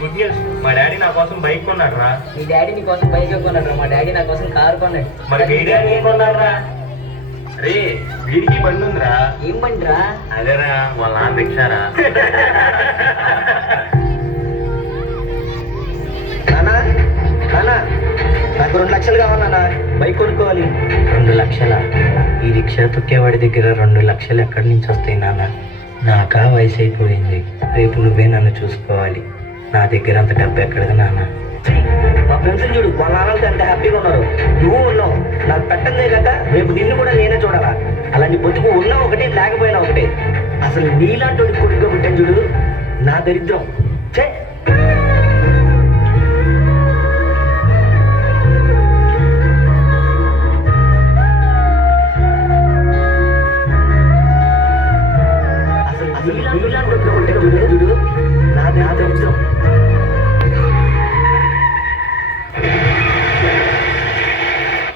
Good news, మా daddy నా కోసం బైక్ కొన్నాడు రా. మీ డాడీ నీ కోసం బైక్ కొన్నాడు రా, మా డాడీ నా కోసం కారు కొన్నాడు. మరి మీ డాడీ ఏం కొన్నాడు రా? అరే వీడికి బండి ఉందిరా. ఏం బండి రా? అదేరా వాళ్ళ నాన్న రిక్షారా. నానా నానా నాకు 2 లక్షలు కావాలన్నా, బైక్ కొనుక్కోవాలి. 2 లక్షల? ఈ రిక్షా తొక్కేవాడి దగ్గర 2 లక్షలు ఎక్కడి నుంచి వస్తాయి నాన్న? నాకా వయసు అయిపోయింది, రేపు నువ్వే నన్ను చూసుకోవాలి. నా దగ్గర అంత డబ్బు ఎక్కడది నాన్న? మా ఫ్రెండ్స్ చూడు, వాళ్ళ నాన్నలతో ఎంత హ్యాపీగా ఉన్నారు. నువ్వు ఉన్నావు, నాకు పెట్టందే కదా రేపు నిన్ను కూడా నేనే చూడాలా. అలాంటి బతుకు ఉన్నా ఒకటే, లేకపోయినా ఒకటే. అసలు నీలాంటి కొడుకు పుట్టాను చూడు, నా దరిద్రం. చే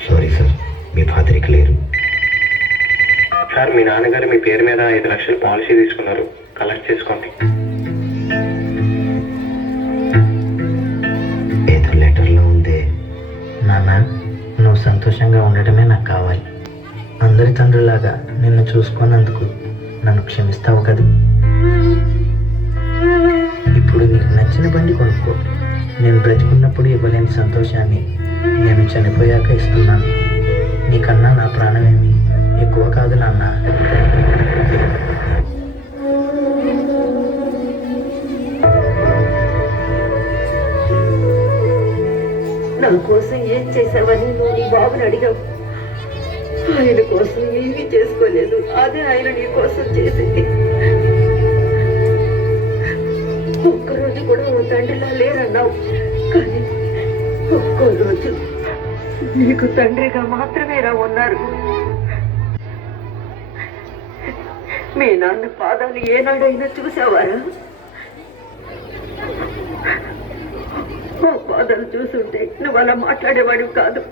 సారీ సార్, మీ ఫాదర్ ఇక లేరు. సార్ మీ నాన్నగారు మీ పేరు మీద 5 లక్షలు పాలసీ తీసుకున్నారు, కలెక్ట్ చేసుకోండి. ఏదో లెటర్లో ఉందే. నాన్న, నువ్వు సంతోషంగా ఉండటమే నాకు కావాలి. అందరి తండ్రులాగా నిన్ను చూసుకున్నందుకు నన్ను క్షమిస్తావు కదా. ఇప్పుడు నీకు నచ్చిన బండి కొనుక్కో. నేను బ్రతికున్నప్పుడు ఇవ్వలేని సంతోషాన్ని నేను చనిపోయాక ఇస్తున్నాను. నీకన్నా నా ప్రాణమేమి ఎక్కువ కాదు నాన్న. నా కోసం ఏం చేసావని నువ్వు నీ బాబుని అడిగావు. ఆయన కోసం ఏమీ చేసుకోలేదు, అదే ఆయన నీ కోసం చేసింది. ఒక్కరోజు కూడా ఓ తండ్రిలా లేరన్నావు, కానీ ఒక్కో రోజు నీకు తండ్రిగా మాత్రమే రా ఉన్నారు. మీ నాన్న పాదాలు ఏనాడైనా చూసావారా? ఓ పాదాలు చూసుంటే నువ్వు అలా మాట్లాడేవాడు కాదు.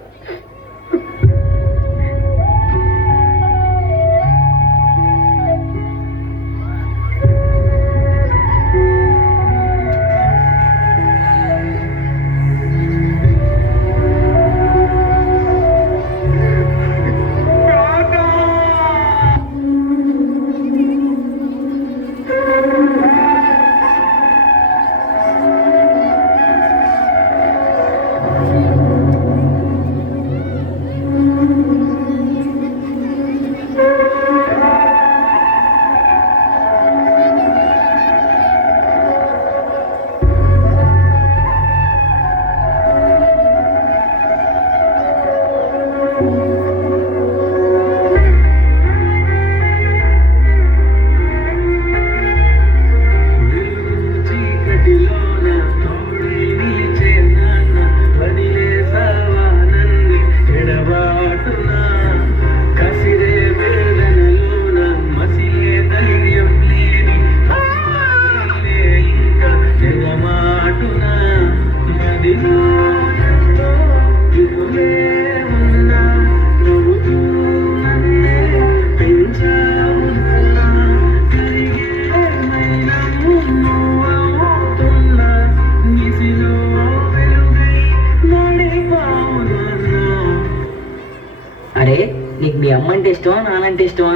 అరే నీకు మీ అమ్మ అంటే ఇష్టమా, నాన్నంటే ఇష్టమా?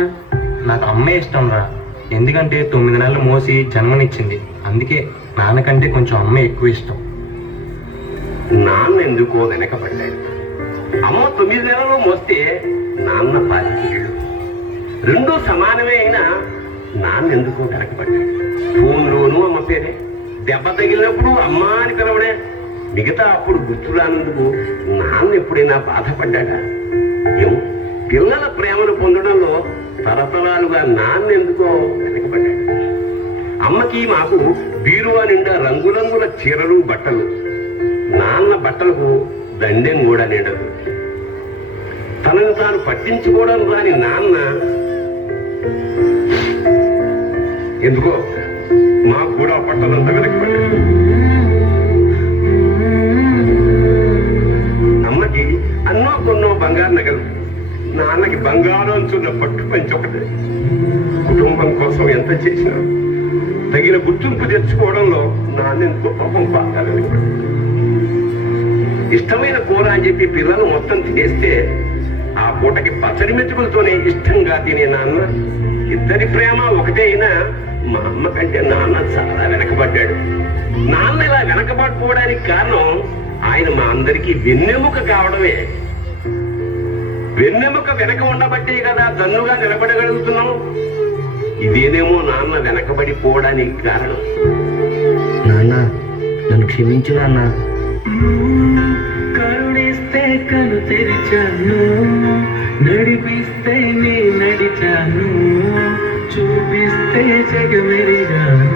నాకు అమ్మే ఇష్టం రా. ఎందుకంటే 9 నెలలు మోసి జన్మనిచ్చింది, అందుకే నాన్నకంటే కొంచెం అమ్మే ఎక్కువ ఇష్టం. నాన్న ఎందుకో వెనకబడ్డాడు. అమ్మ 9 నెలలు మోస్తే నాన్న 25 ఏళ్ళు. రెండూ సమానమే అయినా నాన్న ఎందుకో వెనకబడ్డాడు. ఫోన్లోనూ అమ్మ పేరే, దెబ్బ తగిలినప్పుడు అమ్మ అని పిలవడే. మిగతా అప్పుడు గుర్తు రానందుకు నాన్న ఎప్పుడైనా బాధపడ్డాడా? ఏమో, పిల్లల ప్రేమను పొందడంలో తరతరాలుగా నాన్నెందుకో వెనకబడ్డాడు. అమ్మకి మాకు బీరువా నిండా రంగురంగుల చీరలు బట్టలు, నాన్న బట్టలకు దండెం కూడా నిండదు. తనను తాను పట్టించుకోవడం రాని నాన్న ఎందుకో మాకు కూడా పట్టనంత వెనకబడ్డాడు. అమ్మకి అన్నో కొన్నో బంగారు నగలు, నాన్నకి బంగారు అంచున్న పట్టు పంచి ఒకటే. కుటుంబం కోసం ఎంత చేసినా తగిన గుర్తింపు తెచ్చుకోవడంలో నాన్నెందుకో పాపం బాగా ఇష్టమైన కూర అని చెప్పి పిల్లలు మొత్తం తినేస్తే ఆ పూటకి పచ్చడి మెతుకులతోనే ఇష్టంగా తినే నాన్న, ఇద్దరి ప్రేమ ఒకటే అయినా మా అమ్మ కంటే నాన్న చాలా వెనకబడ్డాడు. నాన్న ఇలా వెనకబడిపోవడానికి కారణం ఆయన మా అందరికీ వెన్నెముక కావడమే. వెన్నెముక వెనక ఉండబట్టే కదా దన్నుగా నిలబడగలుగుతున్నాం. ఇదేనేమో నాన్న వెనకబడిపోవడానికి కారణం. నాన్న నన్ను క్షమించు నాన్న. కరుణిస్తే కను తెరిచాను, నడిపిస్తే నీ నడిచాను, చూపిస్తే జగమెరిగాను.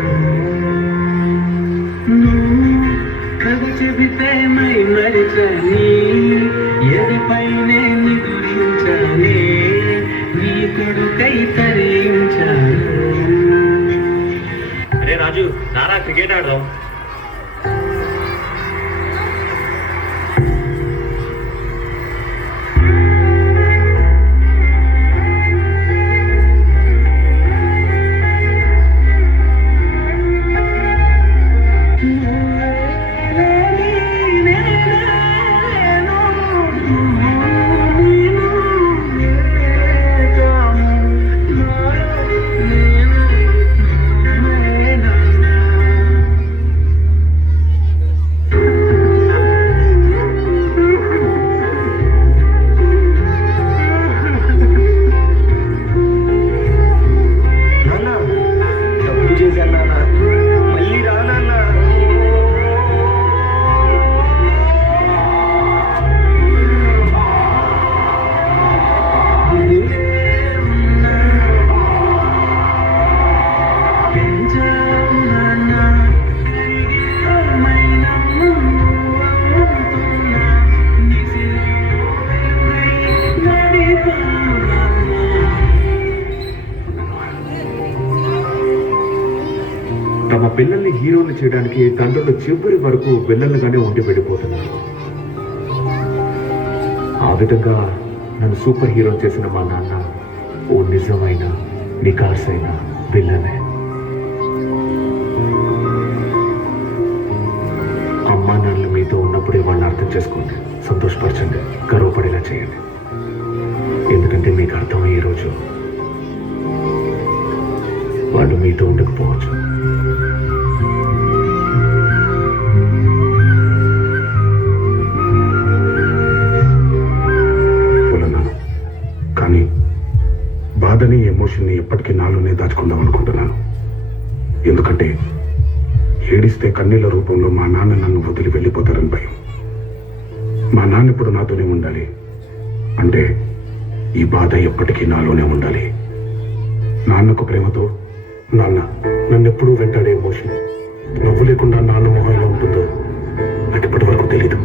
కథ చెబితే మై మరిచాని, ఎదిపైనే నిదురించానే, నీ కొడుకై తరించాను. అరే రాజు, నారా క్రికెట్ ఆడదాం. తమ పిల్లల్ని హీరోలు చేయడానికి తండ్రులు చివరి వరకు విల్లలుగానే ఉండి వెళ్ళిపోతున్నారు. ఆ విధంగా నన్ను సూపర్ హీరో చేసిన మా నాన్న ఓ నిజమైన నికాసైన విల్లనే. అమ్మా నాన్నలు మీతో ఉన్నప్పుడే వాళ్ళని అర్థం చేసుకోండి, సంతోషపరచండి, గర్వపడేలా చేయండి. ఎందుకంటే మీకు అర్థమయ్యే రోజు వాళ్ళు మీతో ఉండకపోవచ్చు. కానీ బాధని, ఎమోషన్ని ఎప్పటికీ నాలోనే దాచుకుందాం అనుకుంటున్నాను. ఎందుకంటే ఏడిస్తే కన్నీళ్ల రూపంలో మా నాన్న నన్ను వదిలి వెళ్ళిపోతారని భయం. మా నాన్న ఇప్పుడు నాతోనే ఉండాలి అంటే ఈ బాధ ఎప్పటికీ నాలోనే ఉండాలి. నాన్నకు ప్రేమతో నాన్న నన్నెప్పుడూ వెంటాడే ఎమోషన్ నవ్వు లేకుండా నాన్న మొహంలో ఉంటుందో నాకు ఇప్పటి వరకు తెలీదు.